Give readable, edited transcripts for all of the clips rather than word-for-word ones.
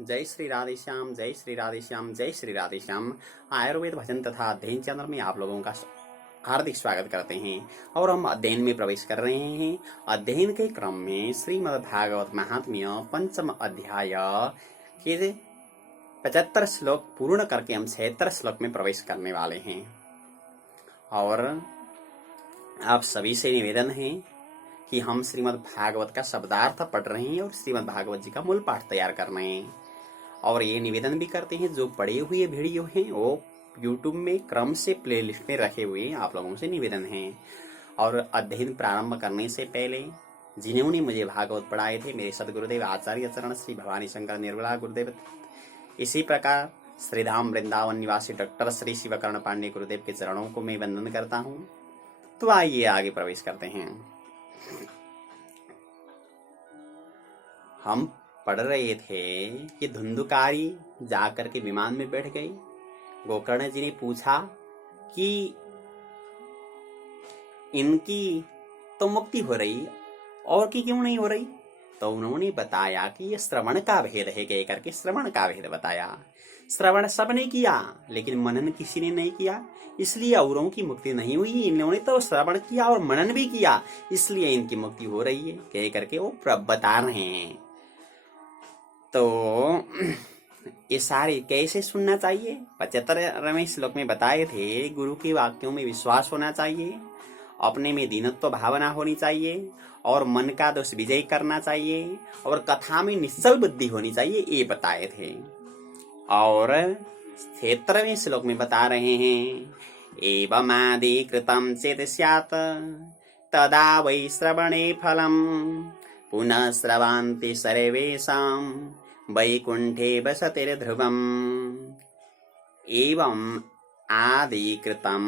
जय श्री राधे श्याम, जय श्री राधे श्याम, जय श्री राधे श्याम। आयुर्वेद भजन तथा अध्ययन चैनल में आप लोगों का हार्दिक स्वागत करते हैं और हम अध्ययन में प्रवेश कर रहे हैं। अध्ययन के क्रम में श्रीमद् भागवत महात्म्य पंचम अध्याय के 75 श्लोक पूर्ण करके हम 76 श्लोक में प्रवेश करने वाले हैं। और आप सभी से निवेदन है कि हम श्रीमद् भागवत का शब्दार्थ पढ़ रहे हैं और श्रीमद् भागवत जी का मूल पाठ तैयार कर रहे हैं। और ये निवेदन भी करते हैं जो पढ़े हुए वीडियो हैं वो YouTube में क्रम से प्लेलिस्ट में रखे हुए आप लोगों से निवेदन है। और अध्ययन प्रारंभ करने से पहले जिन्होंने मुझे भागवत पढ़ाए थे मेरे सदगुरुदेव आचार्य चरण श्री भवानी शंकर निर्मला गुरुदेव, इसी प्रकार श्रीधाम वृंदावन निवासी डॉक्टर श्री शिवकर्ण पांडे गुरुदेव के चरणों को मैं वंदन करता हूँ। तो आइए आगे प्रवेश करते हैं। हम पढ़ रहे थे कि धुंधुकारी जाकर के विमान में बैठ गई। गोकर्ण जी ने पूछा कि इनकी तो मुक्ति हो रही और की क्यों नहीं हो रही, तो उन्होंने बताया कि ये श्रवण का भेद है। कह करके श्रवण का भेद बताया। श्रवण सबने किया लेकिन मनन किसी ने नहीं किया, इसलिए औरों की मुक्ति नहीं हुई। इन्होंने तो श्रवण किया और मनन भी किया, इसलिए इनकी मुक्ति हो रही है। कह करके वो बता रहे हैं। तो ये सारे कैसे सुनना चाहिए? 75वें श्लोक में बताए थे गुरु के वाक्यों में विश्वास होना चाहिए, अपने में दीनत्व भावना होनी चाहिए और मन का दोष विजय करना चाहिए और कथा में निश्चल बुद्धि होनी चाहिए, ये बताए थे। और 76वें श्लोक में बता रहे हैं एवं आदि कृतम चेत स्यात् तदा वै श्रवणे फलम पुनः श्रवन्ति सर्वेषां वैकुंठे वसतिर्ध्रुवम्। एवं आदि कृतम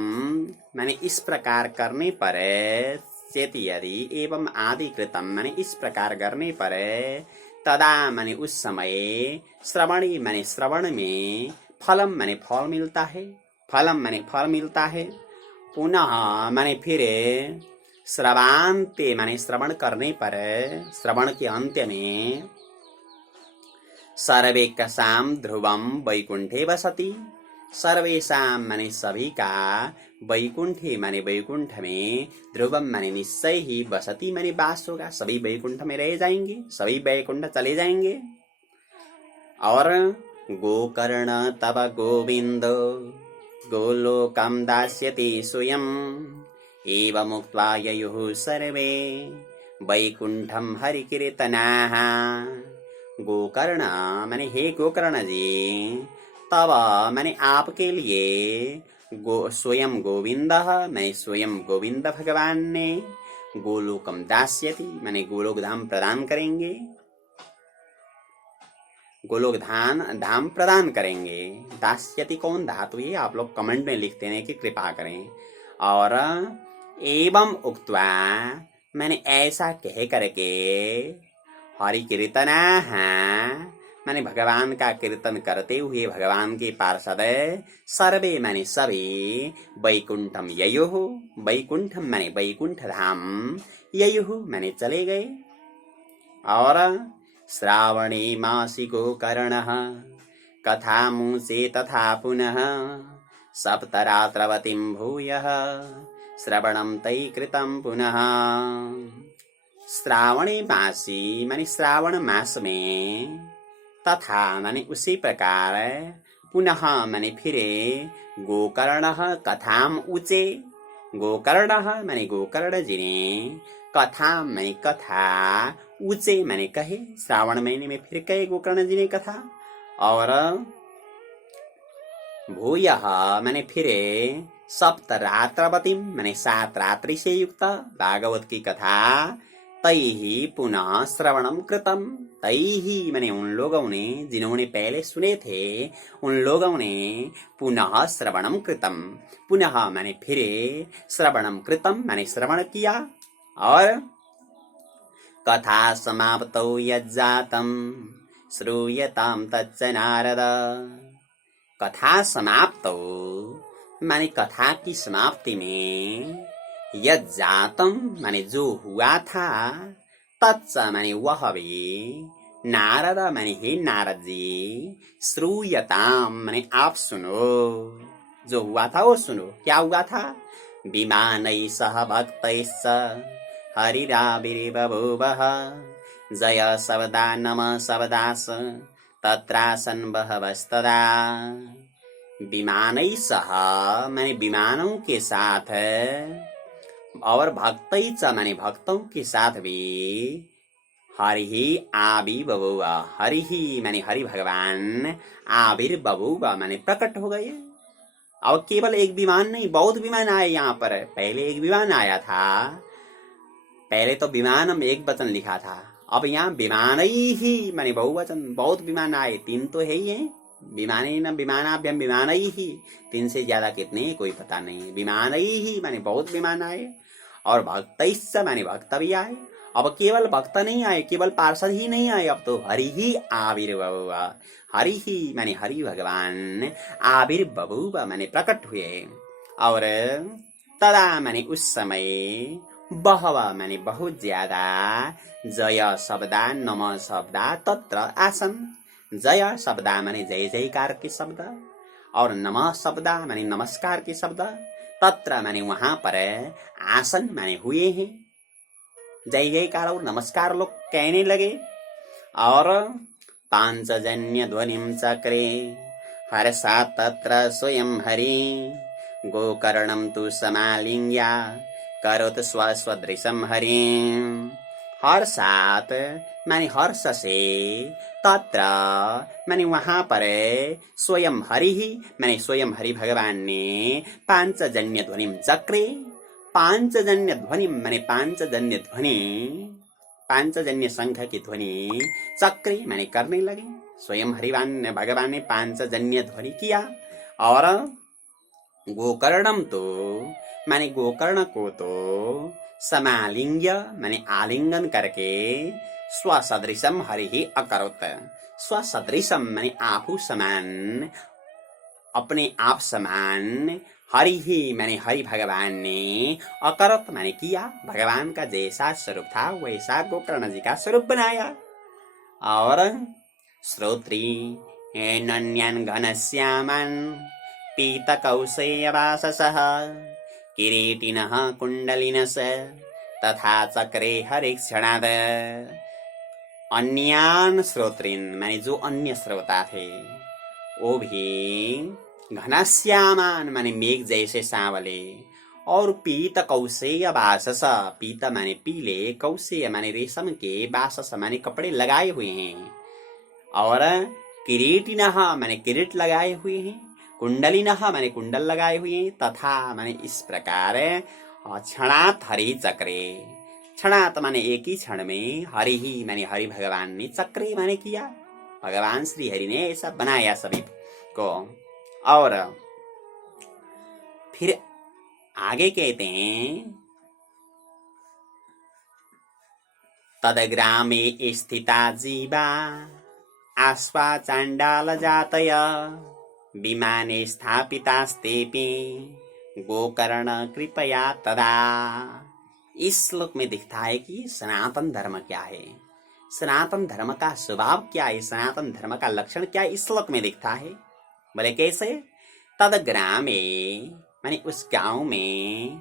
माने इस प्रकार करने पर, चेत यदि, एवं आदि कृतम माने इस प्रकार करने पर, तदा माने उस समय, श्रवणी माने श्रवण में, फलम माने फल मिलता है, फलम माने फल मिलता है, पुनः माने फिर, श्रवान्ते माने श्रवण करने पर, श्रवण के अंत्य में, सर्वेषां ध्रुवम वैकुंठे वसति, सर्वेषां माने सभी का, वैकुंठे माने वैकुंठ में, ध्रुवम माने निश्चय ही, वसति माने वास होगा, सभी वैकुंठ में रह जाएंगे, सभी वैकुंठ चले जाएंगे। और गोकर्ण तव गोविंद गोलोकम दास्यति स्वयं एवमुक्त्वा ययुः सर्वे वैकुंठम हरिकीर्तनाः। गोकर्ण माने हे गोकर्ण जी, तब माने आपके लिए, स्वयं गोविंद माने स्वयं गोविंद भगवान ने, गोलोकम दास्यति माने गोलोक धाम प्रदान करेंगे, गोलोक धाम प्रदान करेंगे। दास्यति कौन धातु है आप लोग कमेंट में लिख देने की कृपा करें। और एवं उक्त्वा मैंने ऐसा कह करके, हरि कीर्तना माने भगवान का कीर्तन करते हुए भगवान के पार्षद, सर्वे माने सभी, वैकुंठम ययुः वैकुंठम माने वैकुंठ धाम, ययुः माने चले गए। और श्रावणे मासि गोकर्णः कथामुचे तथा पुनः सप्तरात्रवतीं भूयः श्रवणं तै कृतं पुनः। श्रावणे मासी माने श्रावण मास में, तथा माने उसी प्रकार, पुनः माने फिरे, गोकर्णः कथाम उचे, गोकर्णः माने गोकर्ण जी ने, कथा माने कथा, उचे माने कहे, श्रावण महीने में फिर कहे गोकर्ण जी ने कथा। और भूयः माने फिरे, सप्तरात्रवतीं माने 7 रात्रि से युक्त भागवत की कथा, तैहि पुनः श्रवणम कृतम, तैहि माने उन लोगों ने, जिन्होंने पहले सुने थे, उन लोगों ने पुनः श्रवणम कृतम, पुनः माने फिरे, श्रवणम कृतम माने श्रवण किया। और कथा समाप्तौ यज्जातं श्रूयतां तच्च नारद, कथा समाप्तौ माने कथा की समाप्ति में, यज्जातं माने जो हुआ था, तच्च माने वह भी, नारद मैंने हे नारद जी, श्रूयताम मैंने आप सुनो, जो हुआ था वो सुनो। क्या हुआ था? विमानैः सह भक्तैश्च हरिराविर्बभूवः, जय शब्दा नम शब्दास तत्रासन बहवस्तदा। विमानैः सह मैंने विमानों के साथ, और भक्तैश्च मैंने भक्तों के साथ भी, हरि आविर्बभूव, हरि मैंने हरि भगवान, आविर्बभूव मैंने प्रकट हो गए। अब केवल एक विमान नहीं, बहुत विमान आए यहाँ पर। पहले एक विमान आया था, पहले तो विमानम एक वचन लिखा था, अब यहाँ विमान ही माने बहुवचन, बहुत विमान आए। तीन तो है ही है, विमाने न विमानाभ्यम विमान ही, तीन से ज्यादा कितने कोई पता नहीं। विमान ही माने बहुत विमान आए, और भक्त माने भक्त भी आए। अब केवल भक्त नहीं आए, केवल पार्षद ही नहीं आए, अब तो हरि ही आविर्बभूव, हरि ही माने हरि भगवान, आविर्बभूव माने प्रकट हुए। और तदा माने उस समय, बहवा माने बहुत ज्यादा, जय शब्दा नम शब्दा तत्र आसन। जय शब्दा माने जय जयकार के शब्द, और नम शब्दा माने नमस्कार के शब्द, तत्र माने वहां पर, आसन माने हुए हैं। जय जयकार और नमस्कार लोग कहने लगे। और पांचजन्य ध्वनिम चक्रे हर्षा तत्र स्वयं हरि, गोकर्णम तु समालिंग्या करोत स्वसदृशम हरि। हर्षात माने हर्ष से, तत्र माने वहां पर, स्वयं हरि ही माने स्वयं हरि भगवान ने, पांचजन्य ध्वनिम चक्रे, पांचजन्य ध्वनि माने पांचजन्य ध्वनि, पांचजन्य संघ की ध्वनि, चक्रे माने करने लगे। स्वयं हरिवान भगवान ने पांचजन्य ध्वनि किया। और गोकर्णम तो माने गोकर्ण को तो, समालिंग्य माने आलिंगन करके, स्वसदृशम हरि ही अकरोत। स्वसदृशम माने आपू समान, अपने आप समान, हरि ही माने हरि भगवान ने, अकरत माने किया। भगवान का जैसा स्वरूप था वैसा गोकर्ण जी का स्वरूप बनाया। और श्रोत्री नन्यान घनश्यामन पीत कौशेयवाससः, किरीटिनः कुण्डलिनः तथा चक्रे हरिक्षणाद। अन्यान श्रोत्रीन माने जो अन्य श्रोता थे, वो भी घनश्यामान माने मेघ जैसे सांवले, और पीत कौशेय बासस, पीत माने पीले, कौशेय माने रेशम के, बासस माने कपड़े लगाए हुए हैं। और किरीटिनः माने किरीट लगाए हुए हैं, कुंडलिनः माने कुंडल लगाए हुए हैं, तथा माने इस प्रकार, क्षणात हरि चक्रे, क्षणात माने एक ही क्षण में, हरि ही माने हरि भगवान ने, चक्रे माने किया। भगवान श्री हरि ने ऐसा बनाया सभी को। और फिर आगे कहते हैं, तदग्रामे स्थिता जीवा आश्वा चांडाल जातय, विमाने स्थापितास्तेपि गोकर्ण कृपया तदा। इस श्लोक में दिखता है कि सनातन धर्म क्या है, सनातन धर्म का स्वभाव क्या है, सनातन धर्म का लक्षण क्या है, इस श्लोक में दिखता है। बोले कैसे? तद ग्रामे माने उस गांव में,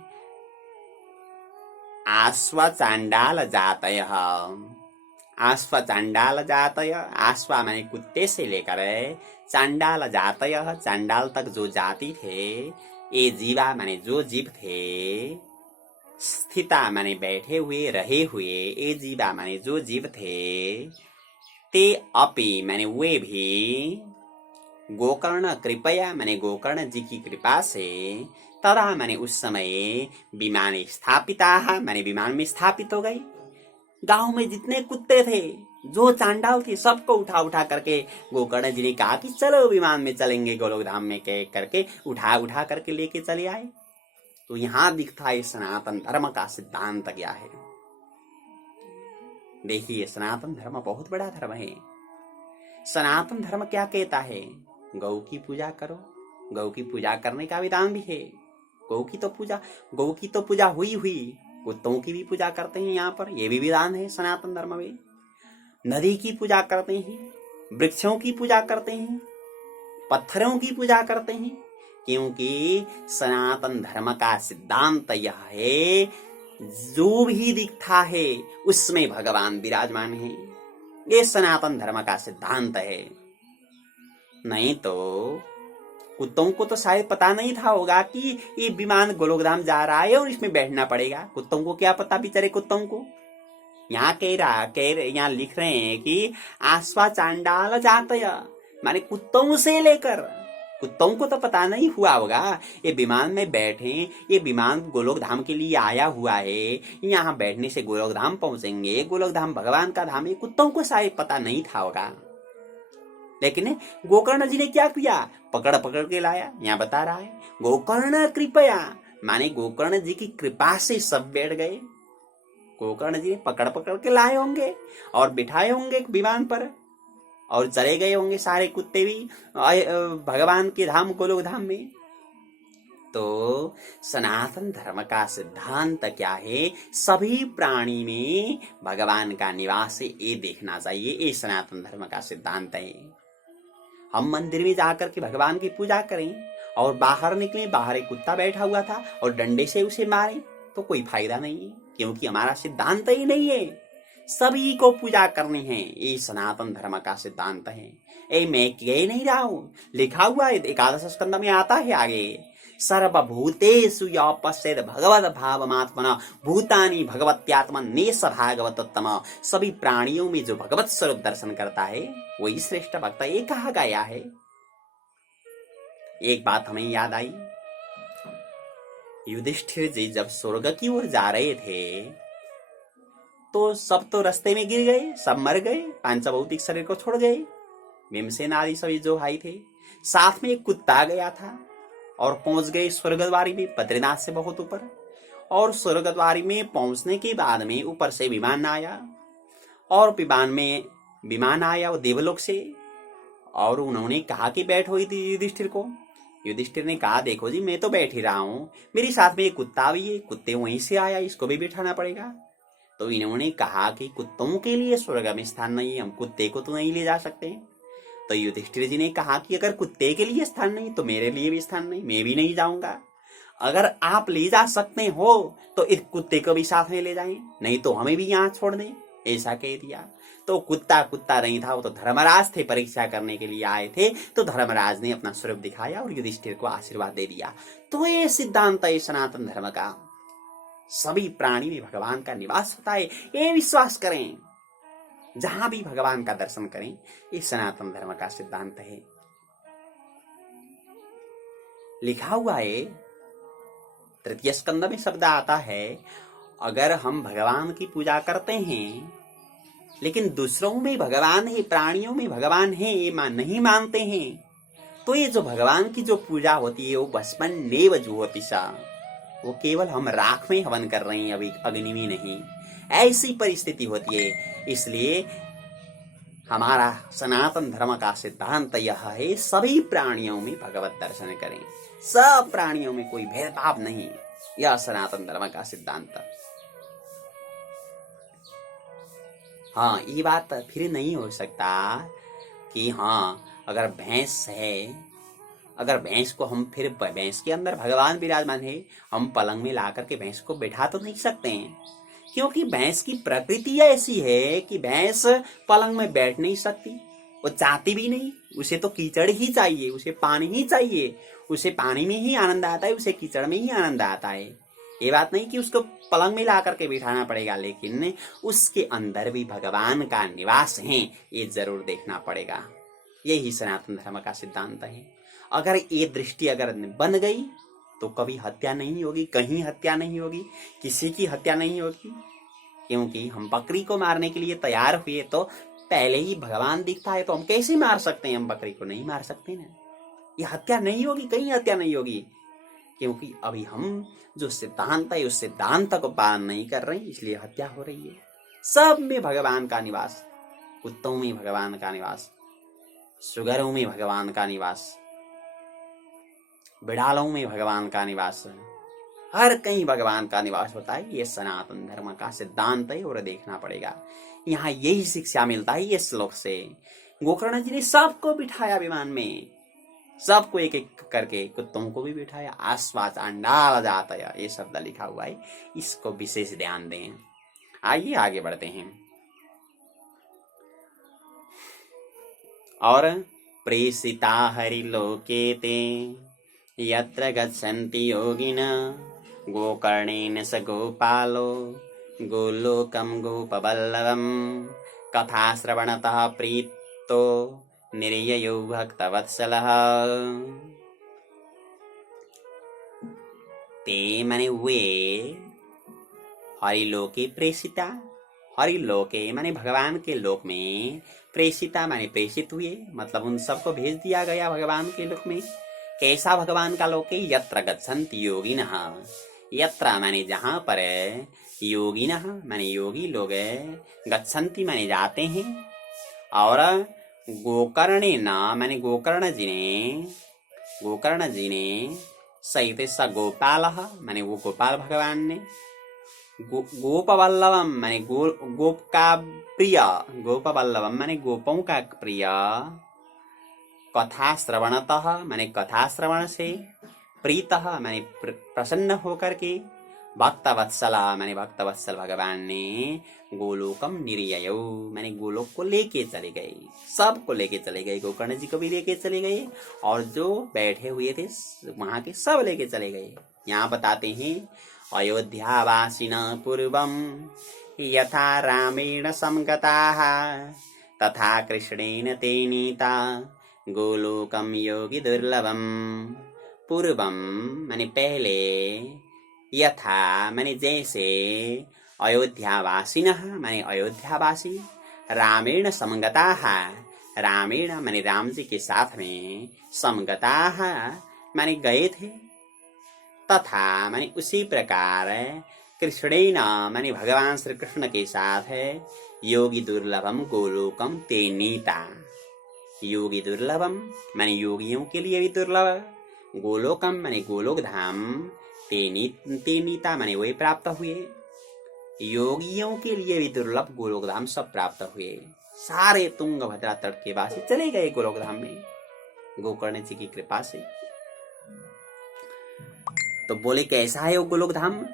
आश्व चांडाल जातय, आश्व चांडाल जातय, आश्वा माने कुत्ते से लेकर चांडाल जातय, चांडाल तक जो जाति थे, ये जीवा माने जो जीव थे, स्थिता माने बैठे हुए रहे हुए, ये जीवा माने जो जीव थे, ते अपि माने वे भी, गोकर्ण कृपया माने गोकर्ण जी की कृपा से, तदा माने उस समय, विमाने स्थापिता माने विमान में स्थापित हो गए। गांव में जितने कुत्ते थे, जो चांडाल थे, सबको उठा उठा करके गोकर्ण जी ने कहा कि चलो विमान में चलेंगे गोलोक धाम में, कह करके उठा उठा करके लेके चले आए। तो यहाँ दिखता है सनातन धर्म का सिद्धांत क्या है। देखिए, सनातन धर्म बहुत बड़ा धर्म है। सनातन धर्म क्या कहता है? गौ की पूजा करो। गौ की पूजा करने का विधान भी है। गौ की तो पूजा हुई, कुत्तों की भी पूजा करते हैं यहाँ पर, ये भी विधान है सनातन धर्म में। नदी की पूजा करते हैं, वृक्षों की पूजा करते हैं, पत्थरों की पूजा करते हैं, क्योंकि सनातन धर्म का सिद्धांत यह है, जो भी दिखता है उसमें भगवान विराजमान है। ये सनातन धर्म का सिद्धांत है। नहीं तो कुत्तों को तो शायद पता नहीं था होगा कि ये विमान गोलोकधाम जा रहा है और इसमें बैठना पड़ेगा। कुत्तों को क्या पता, बेचारे कुत्तों को। यहाँ लिख रहे हैं कि आस्वा चांडाल जातय, माने कुत्तों से लेकर, कुत्तों को तो पता नहीं हुआ होगा ये विमान में बैठे, ये विमान गोलोकधाम के लिए आया हुआ है, यहाँ बैठने से गोलोकधाम पहुंचेंगे, गोलोकधाम भगवान का धाम है। कुत्तों को शायद पता नहीं था होगा। लेकिन गोकर्ण जी ने क्या किया, पकड़ पकड़ के लाया। यहाँ बता रहा है गोकर्ण कृपया, माने गोकर्ण जी की कृपा से सब बैठ गए। गोकर्ण जी ने पकड़ पकड़ के लाए होंगे और बिठाए होंगे विमान पर, और चले गए होंगे सारे कुत्ते भी भगवान के धाम गोलोक धाम में। तो सनातन धर्म का सिद्धांत क्या है, सभी प्राणी में भगवान का निवास है, ये देखना चाहिए। ये सनातन धर्म का सिद्धांत है। हम मंदिर में जाकर के भगवान की पूजा करें और बाहर निकले, बाहर एक कुत्ता बैठा हुआ था और डंडे से उसे मारे तो कोई फायदा नहीं है, क्योंकि हमारा सिद्धांत ही नहीं है। सभी को पूजा करनी है, ये सनातन धर्म का सिद्धांत है। ए मैं कह नहीं रहा हूं, लिखा हुआ है एकादश स्कंद में आता है आगे, सर्वभूतेषु यो पश्येद भगवत भावमात्मना भूतानि भगवत्यात्मनेश भागवतोत्तम। सभी प्राणियों में जो भगवत स्वरूप दर्शन करता है वही श्रेष्ठ भक्त, ये कहा गया है। एक बात हमें याद आई, युधिष्ठिर जी जब स्वर्ग की ओर जा रहे थे तो सब तो रास्ते में गिर गए, सब मर गए, पांचभौतिक शरीर को छोड़ गए। भीमसेन आदि सभी जो भाई थे, साथ में एक कुत्ता गया था और पहुंच गए स्वर्गद्वारी में, बद्रीनाथ से बहुत ऊपर। और स्वर्गद्वारी में पहुंचने के बाद में ऊपर से विमान आया, और विमान आया वो देवलोक से, और उन्होंने कहा कि बैठो युधिष्ठिर को। युधिष्ठिर ने कहा देखो जी मैं तो बैठ ही रहा हूं, मेरे साथ में एक कुत्ता भी है, कुत्ते वहीं से आया, इसको भी बिठाना पड़ेगा। तो इन्होंने कहा कि कुत्तों के लिए स्वर्ग में स्थान नहीं है, हम कुत्ते को तो नहीं ले जा सकते। तो युधिष्ठिर जी ने कहा कि अगर कुत्ते के लिए स्थान नहीं तो मेरे लिए भी स्थान नहीं, मैं भी नहीं जाऊंगा। अगर आप ले जा सकते हो तो इस कुत्ते को भी साथ में ले जाएं, नहीं तो हमें भी यहाँ छोड़ दें, ऐसा कह दिया। तो कुत्ता नहीं था, वो तो धर्मराज थे, परीक्षा करने के लिए आए थे। तो धर्मराज ने अपना स्वरूप दिखाया और युधिष्ठिर को आशीर्वाद दे दिया। तो ये सिद्धांत है सनातन धर्म का, सभी प्राणी में भगवान का निवास होता है, ये विश्वास करें। जहां भी भगवान का दर्शन करें, ये सनातन धर्म का सिद्धांत है। लिखा हुआ है तृतीय स्कंद में शब्द आता है, अगर हम भगवान की पूजा करते हैं लेकिन दूसरों में भगवान है, प्राणियों में भगवान है, ये नहीं मानते हैं, तो ये जो भगवान की जो पूजा होती है वो भस्मन नेव जुहोतिषा, वो केवल हम राख में हवन कर रहे हैं, अभी अग्नि में नहीं। ऐसी परिस्थिति होती है। इसलिए हमारा सनातन धर्म का सिद्धांत यह है, सभी प्राणियों में भगवत दर्शन करें, सब प्राणियों में कोई भेदभाव नहीं, यह सनातन धर्म का सिद्धांत। हाँ, ये बात फिर नहीं हो सकता कि हाँ अगर भैंस है, अगर भैंस को हम फिर भैंस के अंदर भगवान विराजमान है, हम पलंग में ला करके भैंस को बैठा तो नहीं सकते हैं, क्योंकि भैंस की प्रकृति ऐसी है कि भैंस पलंग में बैठ नहीं सकती, वो चाहती भी नहीं, उसे तो कीचड़ ही चाहिए, उसे पानी ही चाहिए, उसे पानी में ही आनंद आता है, उसे कीचड़ में ही आनंद आता है। ये बात नहीं कि उसको पलंग में ला करके बिठाना पड़ेगा, लेकिन उसके अंदर भी भगवान का निवास है, ये जरूर देखना पड़ेगा। यही सनातन धर्म का सिद्धांत है। अगर ये दृष्टि अगर बन गई तो कभी हत्या नहीं होगी, कहीं हत्या नहीं होगी, किसी की हत्या नहीं होगी, क्योंकि हम बकरी को मारने के लिए तैयार हुए तो पहले ही भगवान दिखता है, तो हम कैसे मार सकते हैं? हम बकरी को नहीं मार सकते ना। ये हत्या नहीं होगी, कहीं हत्या नहीं होगी, क्योंकि अभी हम जो सिद्धांत है उस सिद्धांत को पालन नहीं कर रहे हैं, इसलिए हत्या हो रही है। सब में भगवान का निवास, कुत्तों में भगवान का निवास, सुगरों में भगवान का निवास, बिड़ालों में भगवान का निवास, हर कहीं भगवान का निवास होता है। ये सनातन धर्म का सिद्धांत है और देखना पड़ेगा। यहाँ यही शिक्षा मिलता है ये श्लोक से। गोकर्ण जी ने सबको बिठाया विमान में, सबको एक एक करके, कुत्तों को भी बिठाया। आश्वास अंडाल जात, ये शब्द लिखा हुआ है, इसको विशेष ध्यान दें। आइए आगे बढ़ते हैं। और प्रेषिता हरिलोके ते यत्र गच्छन्ति योगिनः गोकर्णेन स गोपालो गोलोकं गोपवल्लभं कथाश्रवणतः प्रीतो निर्ययो भक्तवत्सलः। ते माने वे, हरिलोके प्रेषिता, हरिलोके माने भगवान के लोक में, प्रेषिता माने प्रेषित हुए, मतलब उन सबको भेज दिया गया भगवान के लोक में। कैसा भगवान का लोक है? यत्र गच्छन्ति योगिनः, यत्र माने जहाँ पर, योगिनः माने योगी लोग, गच्छन्ति माने जाते हैं, और गोकर्णेन माने गोकर्ण जी ने सहित स गोपालः माने वो गोपाल भगवान ने, गोपवल्लभम माने गोप का प्रिय, गोपवल्लभम माने गोपों का प्रिय, कथा श्रवणतः माने कथा श्रवण से, प्रीतः माने प्रसन्न होकर के, भक्तवत्सल माने भक्तवत्सल भगवान ने गोलोकम निर्ययो माने गोलोक को लेके चले गए, सबको लेके चले गए। गोकर्ण जी को भी लेके चले गए, और जो बैठे हुए थे वहां के सब लेके चले गए। यहाँ बताते हैं, अयोध्यावासिन पूर्वं यथा रामेण समगताः तथा कृष्णेन ते नीता गोलोकम योगी दुर्लभम। पूर्वम माने पहले, यथा माने जैसे, अयोध्यावासिनः माने अयोध्यावासी, रामेण समगताः रामेण माने राम जी के साथ में, समगताः माने गए थे, तथा माने उसी प्रकार, कृष्णेन माने भगवान श्री कृष्ण के साथ है, योगी दुर्लभम गोलोकम ते नीता, योगी दुर्लभम माने योगियों के लिए भी दुर्लभ, गोलोकम माने गोलोक धाम, ते नीता माने वे प्राप्त हुए, योगियों के लिए भी दुर्लभ गोलोक धाम सब प्राप्त हुए। सारे तुंगभद्रा तट के वासी चले गए गोलोक धाम में गोकर्ण जी की कृपा से। तो बोले कैसा है वो गोलोक धाम?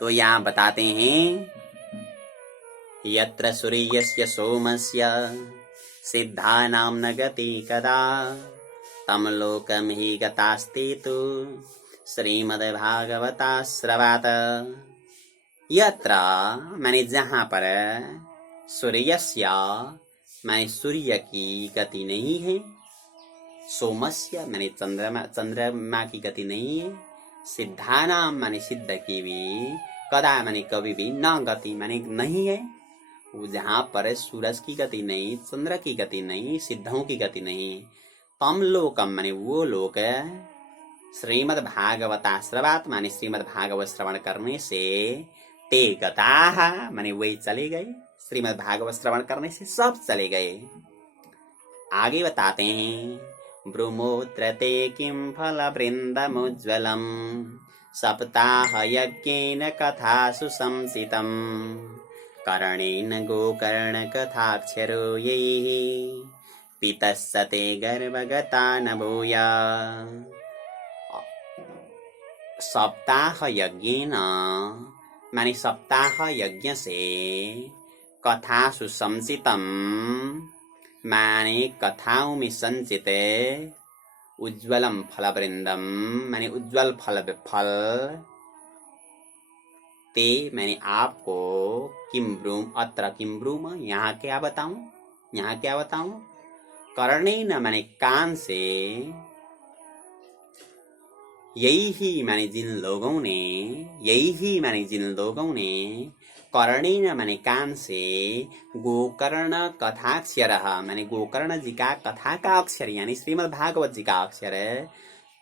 तो यहाँ बताते हैं, यत्र सूर्यस्य सोमस्य सिद्धानां न गति कदा तम लोकम हि गतास्ते तु श्रीमद्भागवताश्रवात्। यत्र माने जहाँ पर, सूर्यस्य माने सूर्य की गति नहीं है, सोमस्य माने चंद्रमा की गति नहीं है, सिद्धानाम माने सिद्ध की भी, कदा माने कभी भी, न गति माने नहीं है, जहाँ पर सूरज की गति नहीं, चंद्र की गति नहीं, सिद्धों की गति नहीं, तम लोकम माने वो लोक, श्रीमद् भागवताश्रवात् माने श्रीमद् भागवत श्रवण करने से, ते गताः माने वे चले गए, श्रीमद् भागवत श्रवण करने से सब चले गए। आगे बताते हैं, ब्रूमोऽत्र ते किं फलवृन्दमुज्ज्वलम् सप्ताह यज्ञेन कथासु संसितम् कर्णेन गोकर्ण कथाक्षरो यैः पितस्य ते गर्भगता न भूया। सप्ताह यज्ञेन माने सप्ताह यज्ञ से, कथासु संचितम माने कथाओं में संचित, उज्ज्वलम फलवृंदम माने उज्ज्वल फल, ते मैंने आपको, किम ब्रूम अत्र किम ब्रूम यहाँ क्या बताऊं, कर्णेन माने कान से, यही माने जिन लोगों ने, कर्णेन माने कान से, गोकर्ण कथाक्षर माने गोकर्ण जी का कथा का अक्षर यानी श्रीमद् भागवत जी का अक्षर,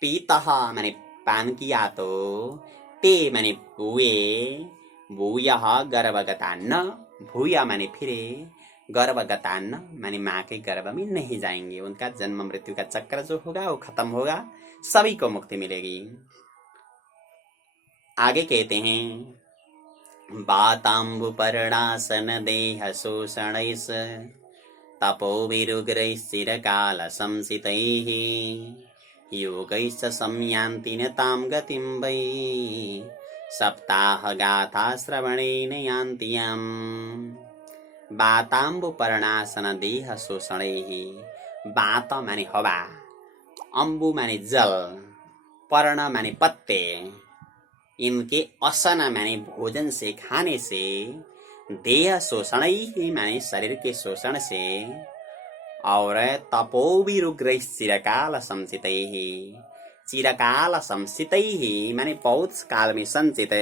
पीतः माने पान किया तो, ते माने वे, भूयः गर्भगतान्न, भूया माने फिरे, गर्भगतान्न माने माँ के गर्भ में नहीं जाएंगे, उनका जन्म मृत्यु का चक्र जो होगा वो खत्म होगा, सभी को मुक्ति मिलेगी। आगे कहते हैं, वाताम्बुपर्णासन देहशोषणैस् तपोभिरुग्रैश्चिरकालसंसितैः योगैश्च संयान्ति न तां गतिं वै सप्ताहगाथाश्रवणेन यान्ति यम्। वाताम्बुपर्णासन देहशोषणैः। वात माने हवा, अम्बु माने जल, पर्ण माने पत्ते, इनके असन माने भोजन से, खाने से, देह शोषण ही माने शरीर के शोषण से, और तपोभिरुग्र चिरकाल संचितैः। चिरकाल संचितैः माने बहुत काल में संचित,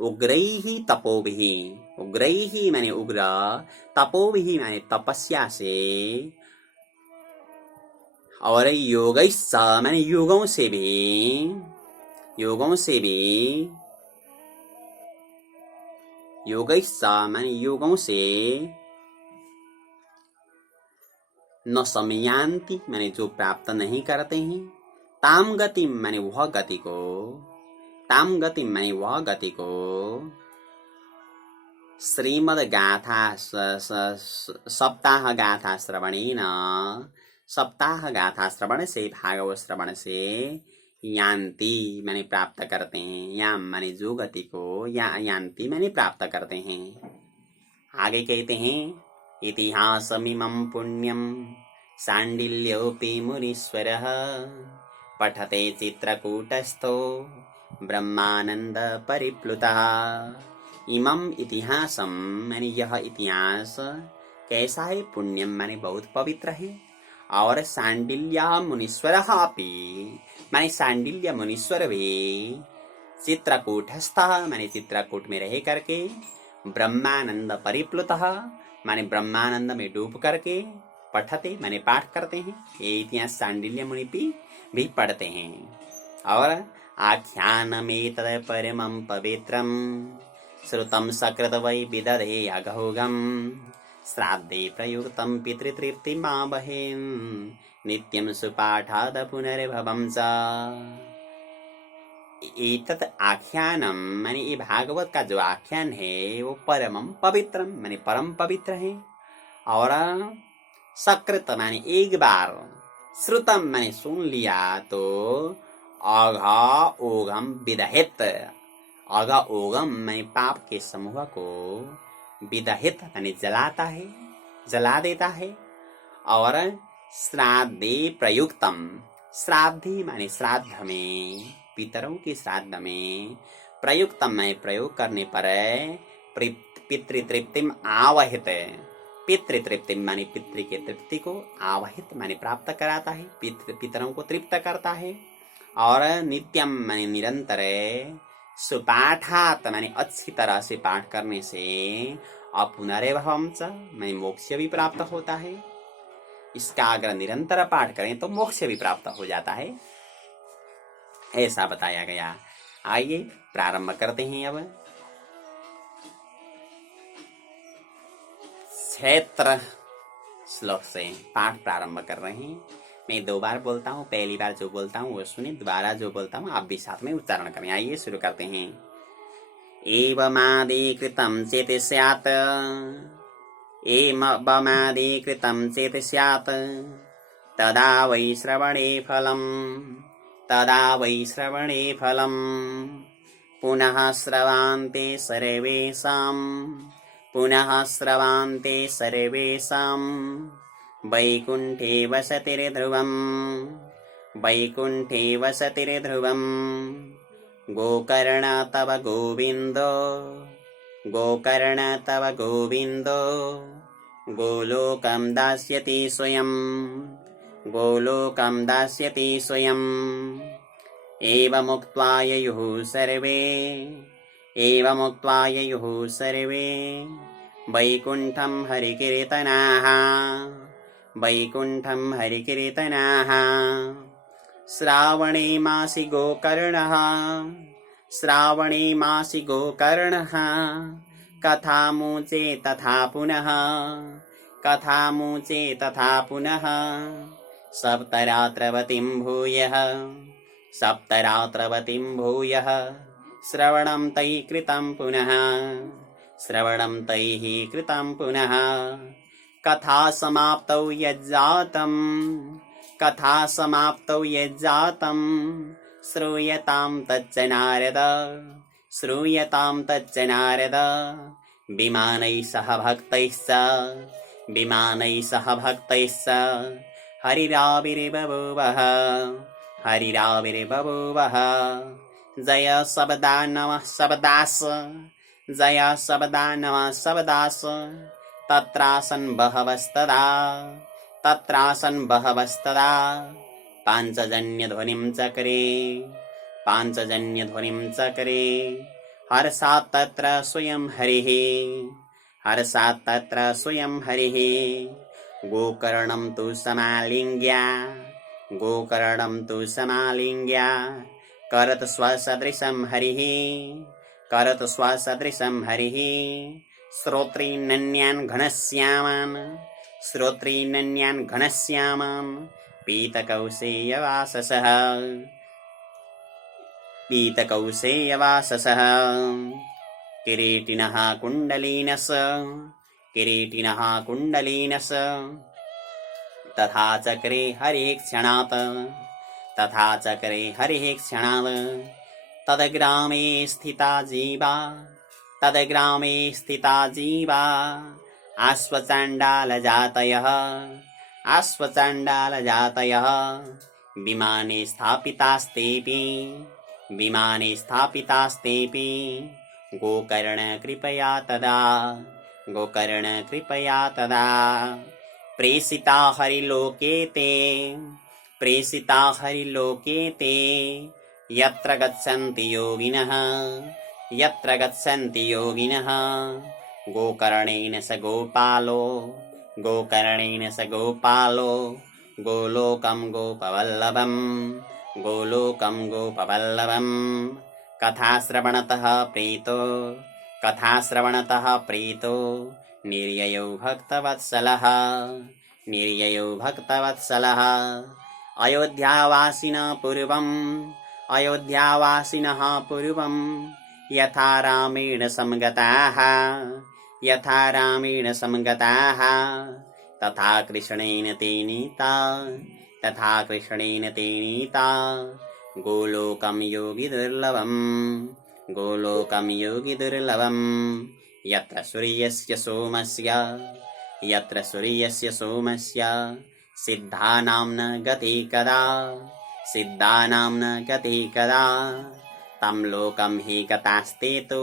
उग्रैः तपोभिः। उग्रैः माने उग्र, तपोभिः माने तपस्या से, और योगैश्च माने योगों से भी, योगों से भी, योगैश्च माने योगों से, न समयान्ति माने जो प्राप्त नहीं करते हैं, ताम गति माने वह गति को, ताम गति माने वह गति को, श्रीमद् गाथा सप्ताह गाथा श्रवणेन, सप्ताह गाथा श्रवण से, भागवत श्रवण से, यान्ति माने प्राप्त करते हैं, याम माने जो गति को, या यान्ति माने प्राप्त करते हैं। आगे कहते हैं इतिहासमिमं पुण्यं शाण्डिल्योऽपि मुनीश्वरः पठते चित्रकूटस्थो ब्रह्मानंद परिप्लुतः। इमं इतिहासम माने यह इतिहास कैसा है, पुण्यम माने बहुत पवित्र है, और शाण्डिल्य मुनीश्वर अपि माने शाण्डिल्य मुनीश्वर भी, चित्रकूटस्थ माने चित्रकूट में रह करके, ब्रह्मानंद परिप्लुतः माने ब्रह्मानंद में डूब करके, पठते माने पाठ करते हैं। ये इतिहास शाण्डिल्य मुनि भी पढ़ते हैं। और आख्यानमेतत् परमं पवित्रं श्रुतं सकृत वै विदधे अघोघं श्राद्धे प्रयुक्तं पितृतृप्तिमावहे नित्यं सुपाठाद पुनर्भवं च। एतत् आख्यानम माने ये भागवत का जो आख्यान है वो परमं पवित्रम माने परम पवित्र है, और सकृत माने एक बार, श्रुतम माने सुन लिया तो, अघा ओघम विदहित, अघा ओघम माने पाप के समूह को, विदहित माने जलाता है, जला देता है, और श्राद्धे प्रयुक्तम, श्राद्धि माने श्राद्ध में, पितरों के श्राद्ध में, प्रयुक्तम में प्रयोग करने पर पितृतृप्तिम आवहित, पितृतृप्ति माने पितृ के तृप्ति को, आवहित माने प्राप्त कराता है, पितरों को तृप्त करता है, और नित्यम माने निरंतर, सुपाठात माने अच्छी तरह से पाठ करने से, पुनर्भवं च माने मोक्ष भी प्राप्त होता है। इसका अगर निरंतर पाठ करें तो मोक्ष भी प्राप्त हो जाता है, ऐसा बताया गया। आइए प्रारंभ करते हैं। अब क्षेत्र श्लोक से पाठ प्रारंभ कर रहे हैं। मैं 2 बार बोलता हूँ, पहली बार जो बोलता हूँ वो सुनिए, दोबारा जो बोलता हूँ आप भी साथ में उच्चारण करें। आइए शुरू करते हैं। एवमादिकृतं चेत् स्यात्, एवमादिकृतं चेत् स्यात्, तदा वै श्रवणे फलम्, तदा वै श्रवणे फलम्, पुनः श्रवान्ते सर्वेषां, पुनः श्रवान्ते सर्वेषां, वैकुण्ठे वसतिर्ध्रुवम्, वैकुण्ठे वसतिर्ध्रुवम्, गोकर्ण तव गोविन्दो, गोकर्ण तव गोविन्दो, गोलोकं दास्यति स्वयं, गोलोकं दास्यति स्वयम्। एवमुक्त्वा ययुः सर्वे, एवमुक्त्वा ययुः सर्वे, वैकुण्ठं हरिकीर्तनाः, वैकुण्ठं हरिकीर्तनाः। श्रावणे मासि गोकर्णः, श्रावणे मासि गोकर्णः, कथामुचे तथा पुनः, कथामुचे तथा पुनः, सप्तरात्रवतीं भूयः, सप्तरात्रवतीं भूयः, श्रवणं तैः कृतं पुनः श्रवणं तैः कृतं पुनः कथा समाप्तौ यज्जातं कथा समाप्तौ यज्जातं श्रूयतां तच्च नारद श्रूयतां तच्च नारद विमानैः सह भक्तैश्च विमानैः सह भक्तैश्च हरिराविर्बभूवः हरिराविर्बभूवः जय शब्दा नमः शब्दास जय शब्दा नमः शब्दास तत्रासन् बहवस्तदा तत्रासन् बहवस्तदा पाञ्चजन्यध्वनिं चक्रे पाञ्चजन्यध्वनिं चक्रे हर्षात् तत्र स्वयं हरिः हर्षात् तत्र स्वयं हरिः गोकर्णं तु समालिङ्ग्य गोकर्णं तु समालिङ्ग्य करत स्वसदृशं हरिः करत स्वसदृशं हरिः श्रोत्रीनन्यान् घनश्यामान् श्रोत्रीनन्यान् घनश्यामान् पीतकौशेयवाससः पीतकौशेयवाससः किरीटिनः कुण्डलीनस किरीटिनः कुण्डलीनस तथा चक्रे हरिः क्षणात् तथा चक्रे हरिः क्षणात् तद्ग्रामे स्थिता जीवा तद्ग्रामे स्थिता जीवा आश्वचाण्डालजातयः आश्वचाण्डालजातयः विमाने स्थापितास्तेऽपि विमाने स्थापितास्तेऽपि गोकर्ण कृपया तदा गोकर्ण कृपया तदा प्रेषिता हरिलोके ते प्रेषिता हरिलोके ते यत्र गच्छन्ति योगिनः यत्र गच्छन्ति योगिनः गोकर्णेन स गोपालो गोकर्णेन स गोपालो गोलोकं गोपवल्लभं गोलोकं गोपवल्लभं कथाश्रवणतः प्रीतो कथाश्रवणतः प्रीतो निर्ययो भक्तवत्सलः निर्ययो भक्तवत्सलः अयोध्यावासिनः पूर्वं यथा रामेण समगताः तथा कृष्णेन ते नीता तथा कृष्णेन ते नीता गोलोकं योगी दुर्लभं यत्र सूर्यस्य सोमस्य सिद्धानां न गतिः कदा तं लोकं हि गतास्ते तु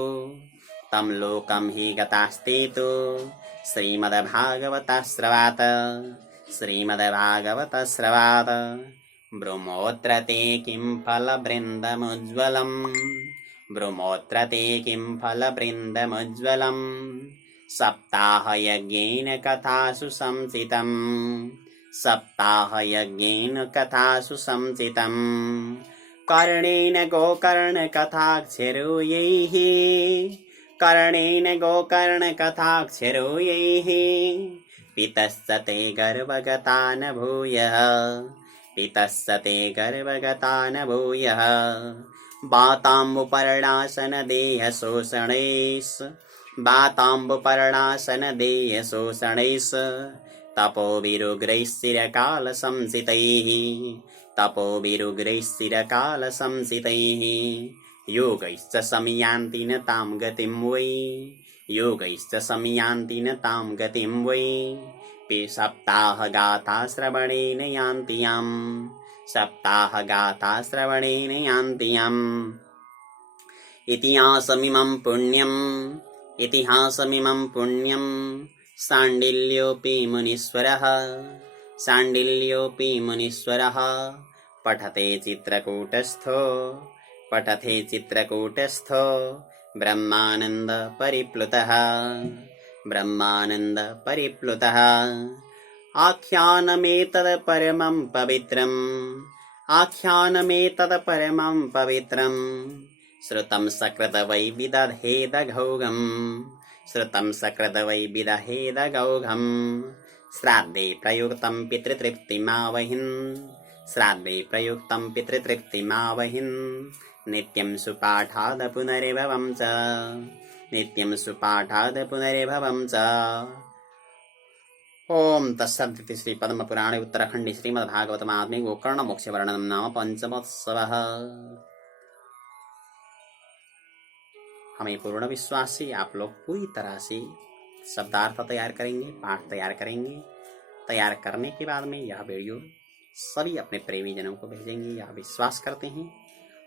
श्रीमद्भागवतश्रवात् ब्रह्मोऽत्र ते किं फलबृन्दमुज्ज्वलम् सप्ताहयज्ञेन कथासु संचितम् कर्णेन गोकर्णकथाक्षरो यैः पितश्च ते गर्वगता न भूयः बाताम्बुपर्णासन देयशोषणैस् तपोविरुग्रैः चिरकालसंसितैः योगैश्च संयान्ति न तां गतिं वै सप्ताहगाथा श्रवणेन यान्ति यम् इतिहासमिमं पुण्यं शाण्डिल्योऽपि मुनीश्वरः पठते चित्रकूटस्थो ब्रह्मानन्द परिप्लुतः आख्यानमेतत् परमं पवित्रम् श्रुतं सकृत वै विदधेदगौघम् श्राद्धे प्रयुक्तं पितृतृप्तिमावहिन् नित्यं सुपाठाद पुनरेभवं च नित्यं सुपाठाद पुनरेभवं च। ओम तत्सदिति श्री पद्म पुराणे उत्तराखंडी श्रीमद्भागवत महात्म्ये गोकर्ण मोक्ष वर्णनम नाम पंचमोत्सवः। हमें पूर्ण विश्वास से आप लोग पूरी तरह से शब्दार्थ तैयार करेंगे, पाठ तैयार करेंगे। तैयार करने के बाद में यह वीडियो सभी अपने प्रेमी जनों को भेजेंगे, यह विश्वास करते हैं।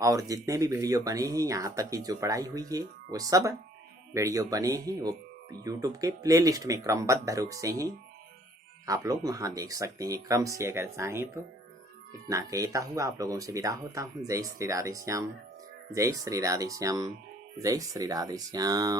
और जितने भी वीडियो बने हैं यहाँ तक की जो पढ़ाई हुई है वो सब वीडियो बने हैं, वो यूट्यूब के प्लेलिस्ट में क्रमबद्ध रूप से हैं, आप लोग वहाँ देख सकते हैं क्रम से अगर चाहें तो। इतना कहता हुआ आप लोगों से विदा होता हूँ। जय श्री राधे श्याम, जय श्री राधे श्याम, जय श्री राधे श्याम।